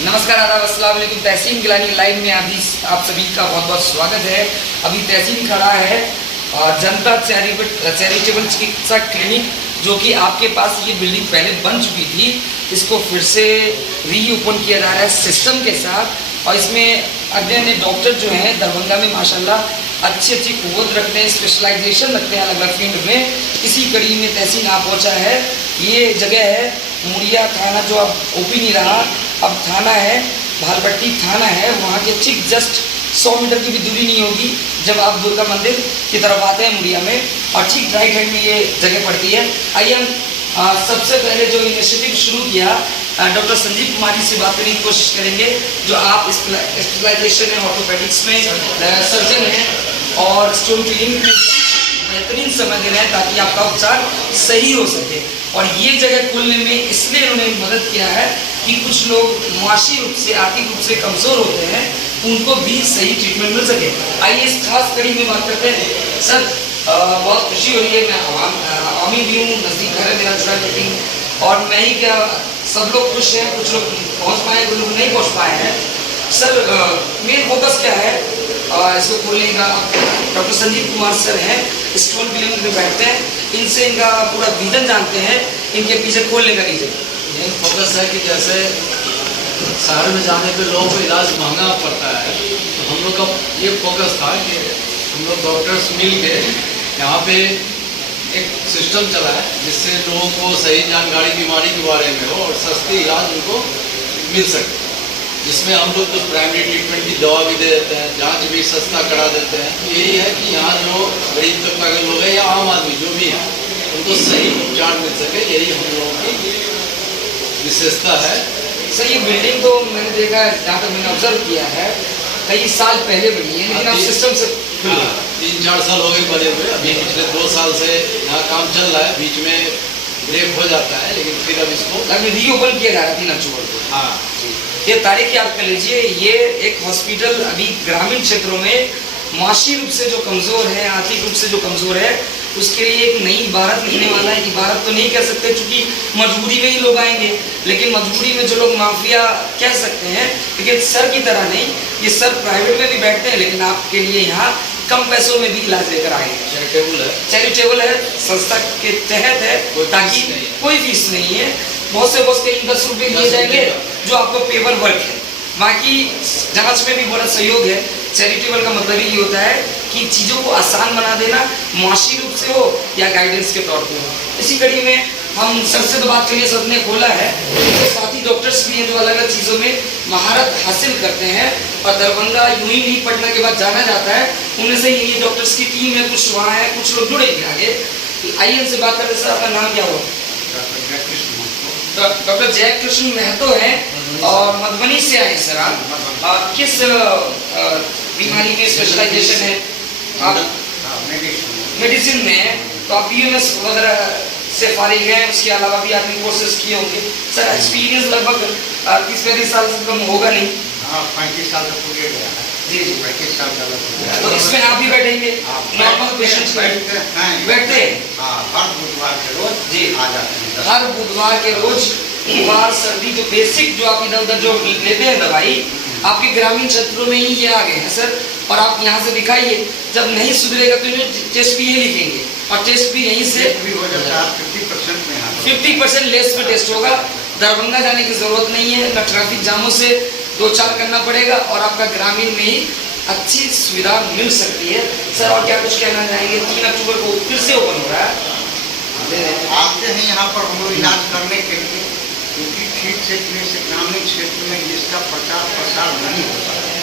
नमस्कार, आदाब, अस्सलाम वालेकुम। तहसीन गिलानी लाइव में अभी आप सभी का बहुत बहुत स्वागत है। अभी तहसीन खड़ा है जनता चैरिटेबल चिकित्सा क्लिनिक, जो कि आपके पास ये बिल्डिंग पहले बन चुकी थी। इसको फिर से रीओपन किया जा रहा है सिस्टम के साथ। और इसमें अन्य डॉक्टर जो हैं दरभंगा में माशाल्लाह अच्छी कुव्वत रखते हैं, स्पेशलाइजेशन रखते हैं अलग अलग फील्ड में। इसी कड़ी में तहसीन आ पहुँचा है। ये जगह है मुड़िया थाना, जो अब ओपी नहीं रहा, अब थाना है, भालपट्टी थाना है। वहाँ के ठीक जस्ट 100 मीटर की भी दूरी नहीं होगी जब आप दुर्गा मंदिर की तरफ आते हैं मुड़िया में, और ठीक राइट हैंड में ये जगह पड़ती है। आइए हम सबसे पहले जो इनिशिएटिव शुरू किया डॉक्टर संजीव कुमारी से बात करने की कोशिश करेंगे, जो आप स्पेशलाइजेशन है ऑर्थोपेडिक्स में सर्जन हैं और स्टोन क्लीनिंग में बेहतरीन समझ दे रहे हैं ताकि आपका उपचार सही हो सके। और ये जगह खोलने में इसलिए उन्होंने मदद किया है कि कुछ लोग मुआशी रूप से, आर्थिक रूप से कमज़ोर होते हैं, उनको भी सही ट्रीटमेंट मिल सके। आइए इस खास कड़ी में बात करते हैं। सर, बहुत खुशी हो रही है, मैं आवामी भी हूँ, नज़दीक घर है मेरा जुड़ा मीटिंग, और मैं ही क्या, सब लोग खुश हैं, कुछ लोग पहुँच पाए, कुछ लोग नहीं पहुँच पाए हैं। सर, मेन फोकस क्या है इसको खोलने का? डॉक्टर संजीव कुमार सर हैं, स्टोन क्लिनिक में बैठते हैं, इनसे इनका पूरा विजन जानते हैं, इनके पीछे खोलने का रीजन। मेन फोकस है कि जैसे शहर में जाने पे लोगों को इलाज महंगा पड़ता है, तो हम लोग का ये फोकस था कि हम लोग डॉक्टर्स मिल के यहाँ पे एक सिस्टम चला है जिससे लोगों को सही जानकारी बीमारी के बारे में हो और सस्ती इलाज उनको मिल सके, जिसमें हम लोग कुछ प्राइमरी ट्रीटमेंट की दवा भी दे देते हैं, जांच भी सस्ता करा देते हैं। तो यही है कि यहाँ जो गरीब तबका के लोग हैं या आम आदमी जो भी है, उनको सही उपचार मिल सके, यही हम लोगों की विशेषता है। सर, ये बिल्डिंग तो मैंने देखा है, जहाँ तक मैंने ऑब्जर्व किया है, कई साल पहले बनी है, लेकिन अब सिस्टम से 3-4 साल हो गए बने हुए। अभी पिछले 2 साल से यहाँ काम चल रहा है, बीच में ब्रेक हो जाता है, लेकिन फिर अब इसको रीओपन किया जा रहा है 3 अक्टूबर को। हाँ, ये तारीख याद कर लीजिए। ये एक हॉस्पिटल अभी ग्रामीण क्षेत्रों में माशी रूप से जो कमज़ोर है, आर्थिक रूप से जो कमज़ोर है, उसके लिए एक नई इबारत लिखने वाला है। इबारत तो नहीं कह सकते क्योंकि मजबूरी में ही लोग आएंगे, लेकिन मजबूरी में जो लोग माफिया कह सकते हैं, लेकिन सर की तरह नहीं। ये सर प्राइवेट में भी बैठते हैं, लेकिन आपके लिए यहाँ कम पैसों में भी इलाज लेकर आएंगे। चैरिटेबल है, संस्था के तहत है, ताकि कोई फीस नहीं है। बहुत से बहुत कहीं 10 रुपये दिए जाएंगे जो आपको पेपर वर्क है, बाकी जांच में भी बड़ा सहयोग है। चैरिटेबल का मतलब ही होता है कि चीज़ों को आसान बना देना, मुआशी रूप से हो या गाइडेंस के तौर पे हो। इसी कड़ी में हम सर से तो बात करिए, सर ने खोला है, तो साथी डॉक्टर्स भी हैं जो अलग अलग चीज़ों में महारत हासिल करते हैं, और दरभंगा यूं ही नहीं पटना के बाद जाना जाता है। उनमें से ये डॉक्टर्स की टीम है, कुछ वहाँ है, कुछ लोग जुड़ेंगे आगे। आइए इनसे बात करते हैं। सर, आपका नाम क्या हुआ? डॉक्टर जय कृष्ण महतो हैं और मधुबनी से आए। सर, आप किस बीमारी में स्पेशलाइजेशन है? आप मेडिसिन में, तो आप BMS वगैरह से फारिग हैं, उसके अलावा भी आपने कोर्सेज किए होंगे। सर, एक्सपीरियंस लगभग 30-35 साल से कम होगा नहीं? 35 साल तक पूरे गया है। जी जी, 35 साल का। तो इसमें आप भी बैठेंगे? नॉर्मल पेशेंट्स बैठते हैं? हर बुधवार के रोज जी आ जाते हैं। हर बुधवार के रोज बुखार, सर्दी, जो बेसिक जो आप इधर उधर जो लेते हैं दवाई, आपके ग्रामीण क्षेत्रों में ही ये आ गए हैं सर। और आप यहाँ से दिखाइए, जब नहीं सुधरेगा तो टेस्ट भी यही लिखेंगे, और टेस्ट भी यहीं से भी हो जाता है 50% में। 50% लेस में टेस्ट होगा। दरभंगा जाने की जरूरत नहीं है, न ट्रैफिक जामों से 2-4 करना पड़ेगा, और आपका ग्रामीण में ही अच्छी सुविधा मिल सकती है। सर, और क्या कुछ कहना चाहेंगे? 3 अक्टूबर को फिर से ओपन हो रहा है, आते हैं यहाँ पर हम लोग इलाज करने के लिए, क्योंकि ठीक से ग्रामीण क्षेत्र में इसका प्रचार प्रसार नहीं होता है।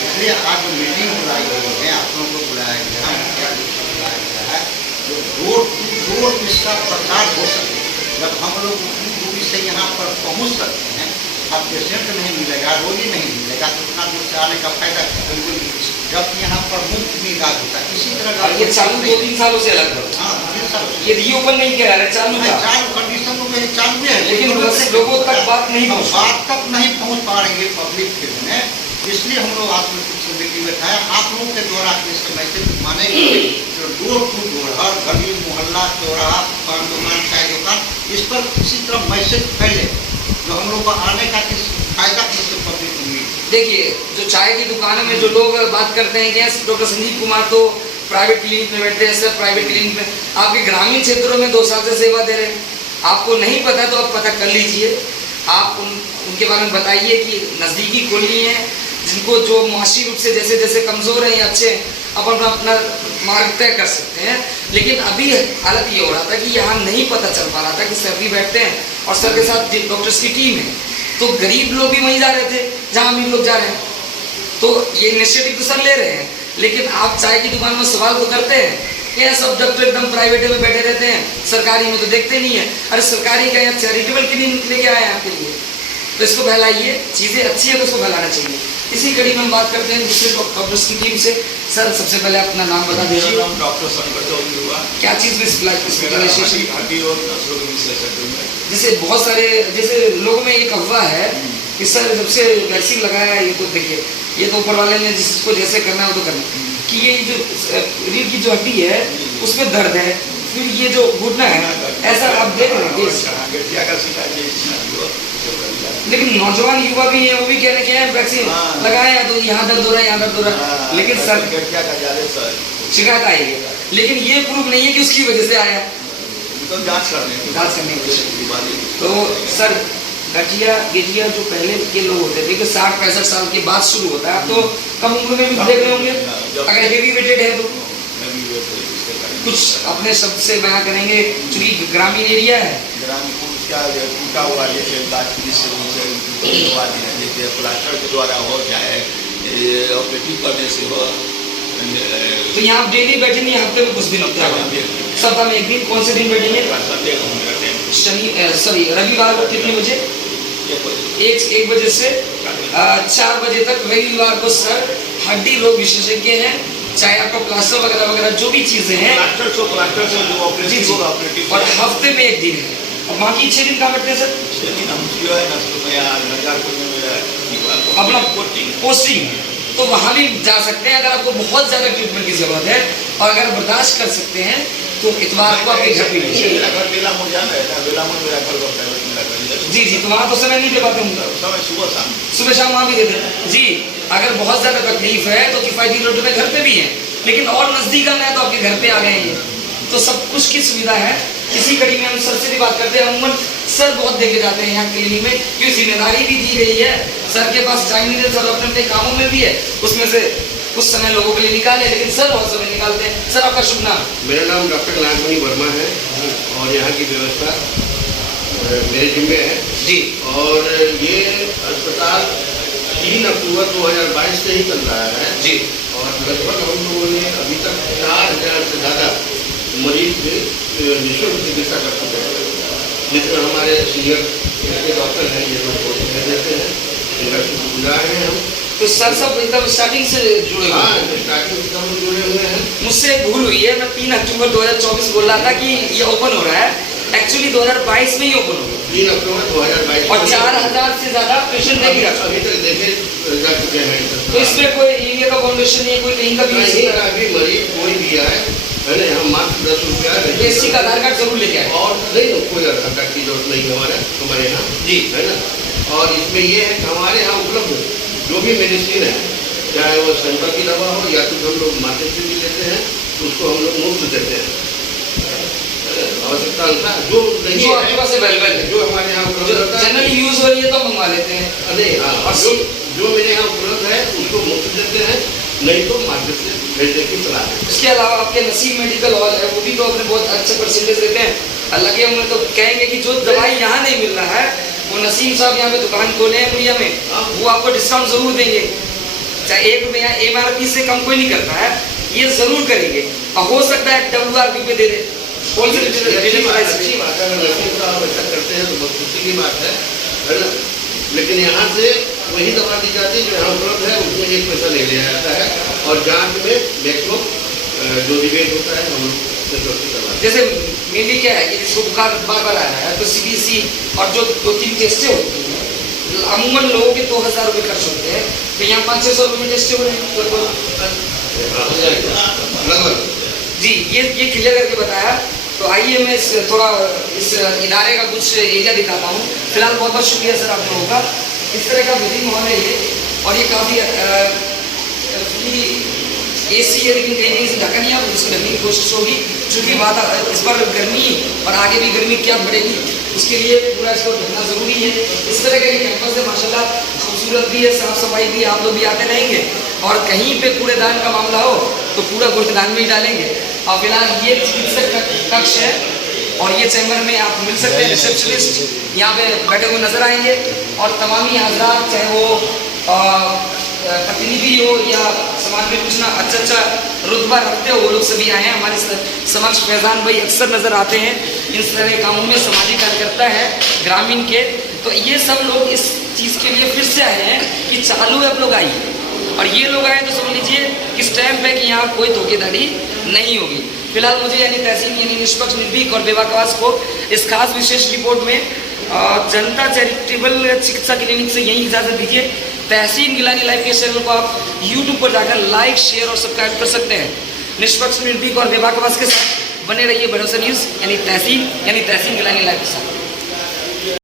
इसलिए आज मीटिंग बुलाई गई है, आप लोगों को बुलाया गया है, मुखिया जी को बुलाया गया है, जो डोर टू डोर इसका प्रचार हो सके। जब हम लोग उतनी दूरी से यहाँ पर पहुँच सकते हैं, अब पेशेंट नहीं मिलेगा, रोगी नहीं मिलेगा, तो उतना दूर से आने का फायदा बिल्कुल नहीं। जब यहाँ पर मुफ्त में इलाज होता है, इसी तरह ये चालू 2-3 सालों से लगभग। हाँ, 3 साल ये रीओपन नहीं किया जा रहा, चालू था, चालू कंडीशन में चालू है, लेकिन लोगों तक बात नहीं पहुँच बात तक नहीं पहुँच पा रही है पब्लिक फील्ड में। इसलिए हम लोग आप लोग से मीटिंग में खाया, आप लोगों के द्वारा इस मैसेज मानेंगे, जो डोर टू डोर हर गली मोहल्ला चौराहा दुकान चाय दुकान, इस पर किसी तरह मैसेज फैले। तो हम लोग को आने का किस फायदा किससे पब्लिक को मिले? देखिए, जो चाय की दुकानों में जो लोग बात करते हैं कि डॉक्टर संजीव कुमार तो प्राइवेट क्लिनिक में बैठते हैं, सर प्राइवेट क्लिनिक में, आपके ग्रामीण क्षेत्रों में 2 साल से सेवा दे रहे हैं। आपको नहीं पता तो आप पता कर लीजिए। आप उनके बारे में बताइए कि नज़दीकी खोलनी है, जिनको जो माशी रूप से जैसे जैसे कमज़ोर हैं या अच्छे हैं, अपना मार्ग तय कर सकते हैं। लेकिन अभी हालत ये हो रहा था कि यहाँ नहीं पता चल पा रहा था कि सर भी बैठते हैं और सर के साथ डॉक्टर्स की टीम है, तो गरीब लोग भी वहीं जा रहे थे जहाँ अमीर लोग जा रहे हैं। तो ये इनिशिएटिव तो सर ले रहे हैं, लेकिन आप चाय की दुकान में सवाल तो करते हैं कि यह सब डॉक्टर एकदम प्राइवेट में बैठे रहते हैं, सरकारी में तो देखते नहीं है। अरे सरकारी का यहाँ चैरिटेबल क्लिनिक लेके आए हैं आपके लिए, तो इसको फैलाइए। चीज़ें अच्छी है तो उसको फैलाना चाहिए। इसी कड़ी में हम बात करते हैं दूसरे डॉक्टर्स की टीम से। सर सबसे पहले अपना नाम बता दीजिए। मेरा नाम डॉक्टर शंकर चौधरी हुआ। क्या चीज़ में स्पेशलाइजेशन? हड्डी और नसों के विशेषज्ञ में। जैसे बहुत सारे जैसे लोगों में एक अफवाह है कि सर जब से वैक्सीन लगाया है, ये तो देखिए ये तो ऊपर वाले ने जिसको जैसे करना है वो तो करना, कि ये जो रीढ़ की जो हड्डी है उसमें दर्द है, फिर ये जो घुटना है, ऐसा आप देख रहे हैं। गठिया का शिकायत लेकिन नौजवान युवा भी है, वो भी कह रहे हैं कि वैक्सीन लगाए हैं तो यहाँ दर्द हो रहा है, यहाँ दर्द हो रहा है, लेकिन सर गठिया का ज्यादा शिकायत आई है, लेकिन ये प्रूफ नहीं है कि उसकी वजह से आया। तो जांच करने की। तो सर गठिया जो पहले के लोग होते थे कि 60-65 साल के बाद शुरू होता है, तो कम उम्र में भी देख रहे होंगे अगर हेवी वेटेड है तो। कुछ अपने शब्द से बयां करेंगे, चूंकि ग्रामीण एरिया है, टूटा हुआ जैसे प्लास्टर के द्वारा हो चाहे ऑपरेटिव करने से हो। तो यहाँ आप डेली बैठेंगे, हफ्ते में कुछ दिन होता है, सप्ताह में 1 दिन। कौन से दिन बैठेंगे? सॉरी रविवार को कितने बजे? 1 बजे से 4 बजे तक रविवार को सर हड्डी रोग विशेषज्ञ हैं, चाहे आपका प्लास्टर वगैरह वगैरह जो भी चीजें हैं, जी जी, और हफ्ते में 1 दिन है, और बाकी 6 दिन कहाँ बैठते हैं सर? 6 दिन हम अपना पोस्टिंग, तो वहाँ भी जा सकते हैं अगर आपको बहुत ज़्यादा ट्रीटमेंट की जरूरत है, और अगर बर्दाश्त कर सकते हैं तो इतवार को आपके घर पे लीजिए। जी जी, तो वहाँ तो समय नहीं दे पाते होंगे, सुबह शाम वहाँ भी दे दें जी। अगर बहुत ज़्यादा तकलीफ है तो किफ़ायती रेट में घर पे भी है, लेकिन और नज़दीक आना है तो आपके घर पे आ गए हैं, तो सब कुछ की सुविधा है। इसी कड़ी में हम सर से भी बात करते हैं। अमूमन सर बहुत देखे जाते हैं यहाँ क्लिनिक में, क्योंकि जिम्मेदारी भी दी गई है सर के पास, टाइम नहीं, सर अपने अपने कामों में भी है, उसमें से कुछ समय लोगों के लिए निकाले, लेकिन सर बहुत समय निकालते हैं। सर आपका शुभ नाम? मेरा नाम डॉक्टर नागमणि वर्मा है, और यहाँ की व्यवस्था मेरे जिम्मे है जी। और ये अस्पताल 3 अक्टूबर 2022 से ही चल रहा है जी, और लगभग हम लोगों ने अभी तक 4000 से ज़्यादा मरीज की निःशुल्क चिकित्सा कर चुके हैं, जिसमें हमारे सीनियर डॉक्टर हैं, ये लोग देते हैं, इनका शुक्रगुजार हैं हम। तो सर सब एकदम स्टार्टिंग से जुड़े हुए हैं? स्टार्टिंग से हम जुड़े हुए हैं। मुझसे भूल हुई है, मैं 3 अक्टूबर 2024 बोल रहा था कि ये ओपन हो रहा है, एक्चुअली 2022 में ही ओपन हो गया। 3 अक्टूबर 2022 और 4000 से ज्यादा पेशेंट नहीं रखा, अभी तक देखे जा चुके हैं। तो इसमें कोई इंडिया का फाउंडेशन नहीं है, कोई कहीं का भी नहीं है? अभी मरीज कोई भी आए है ना, हम मात्र 10 रुपया बेसिक आधार कार्ड जरूर लेके आए, और नहीं कोई आधार कार्ड की जरूरत नहीं हमारे यहाँ जी, है ना। और इसमें ये है कि हमारे यहाँ उपलब्ध जो भी मेडिसिन है, चाहे वो सैंपल की दवा हो या तो हम लोग मार्केट से भी लेते हैं, तो उसको हम लोग मुफ्त देते हैं आवश्यकता अनुसार। जो नहीं जो आपके पास अवेलेबल है, जो हमारे यहाँ उपलब्ध होता है, जनरली यूज हो रही है तो मंगवा लेते हैं। नहीं हाँ, और जो मेरे यहाँ उपलब्ध है उसको मुफ्त देते हैं, नहीं तो मार्केट से भेजने की सलाह है। उसके अलावा आपके नसीब मेडिकल हॉल है, वो भी तो अपने बहुत अच्छे परसेंटेज देते हैं। लगे हुए तो कहेंगे कि जो दवाई यहाँ नहीं मिल रहा है, वो नसीम साहब यहाँ पे दुकान खोले हैं मुहैया में, वो आपको डिस्काउंट जरूर देंगे, चाहे 1 रुपया MRP से कम कोई नहीं करता है, ये जरूर करेंगे। और हो सकता है WRP पे दे दे, अच्छी बात है, अगर नसीम साहब ऐसा करते हैं तो बहुत खुशी की बात है ना। लेकिन यहाँ से वही दवा दी जाती है जो यहाँ उपलब्ध है, उसमें 1 पैसा नहीं लिया जाता है, और जांच में मैक्सिमम जो डिबेट होता है हम करवाते। जैसे मेनली क्या है कि जिसको बुखार बार बार आ रहा है तो CBC और जो 2-3 टेस्टें होती हैं, अमूमन लोगों के 2000 रुपये खर्च होते हैं, तो यहाँ 500-600 रुपये में टेस्टें हो रहे हैं लगभग जी। ये क्लियर करके बताया। तो आइए मैं थोड़ा इस इदारे का कुछ एरिया दिखाता हूँ। फिलहाल बहुत बहुत शुक्रिया सर आप लोगों का। इस तरह का वेटिंग हॉल है ये, और ये काफ़ी एसी है, लेकिन कहीं कहीं से ढका नहीं है, तो उसको ढकने की कोशिश होगी। चूँकि इस पर गर्मी और आगे भी गर्मी क्या बढ़ेगी, उसके लिए पूरा इसको ढकना ज़रूरी है। इस तरह का ये कैंपस है, माशाल्लाह खूबसूरत भी है, साफ़ सफाई भी, आप लोग भी आते रहेंगे। और कहीं पे कूड़ेदान का मामला हो तो पूरा कूड़ेदान में ही डालेंगे। और फिलहाल ये चिकित्सक कक्ष है, और ये चैम्बर में आप मिल सकते हैं। रिसेप्शनिस्ट यहाँ पे बैठे हुए नजर आएंगे, और तमामी हजरात, चाहे वो प्रतिनिधि हो या समाज में कुछ ना अच्छा रुतबा रखते हो, वो लोग सभी आए हैं हमारे समक्ष। फैजान भाई अक्सर नज़र आते हैं इन तरह कामों में, सामाजिक कार्यकर्ता है ग्रामीण के। तो ये सब लोग इस चीज़ के लिए फिर से आए हैं कि चालू है, आप लोग आइए। और ये लोग आए तो समझ लीजिए कि स्टैम्प है कि यहाँ कोई धोखेधड़ी नहीं होगी। फिलहाल मुझे यानी तहसीन यानी निष्पक्ष, निर्भीक और बेबकवास को इस खास विशेष रिपोर्ट में जनता चैरिटेबल चिकित्सा क्लिनिक से यही इजाज़त दीजिए। तहसीन गिलानी लाइव के चैनल को आप यूट्यूब पर जाकर लाइक, शेयर और सब्सक्राइब कर सकते हैं। निष्पक्ष, निर्भीक और बेबकवास के साथ बने रहिए भरोसा न्यूज़ यानी तहसीन गिलानी लाइव के साथ।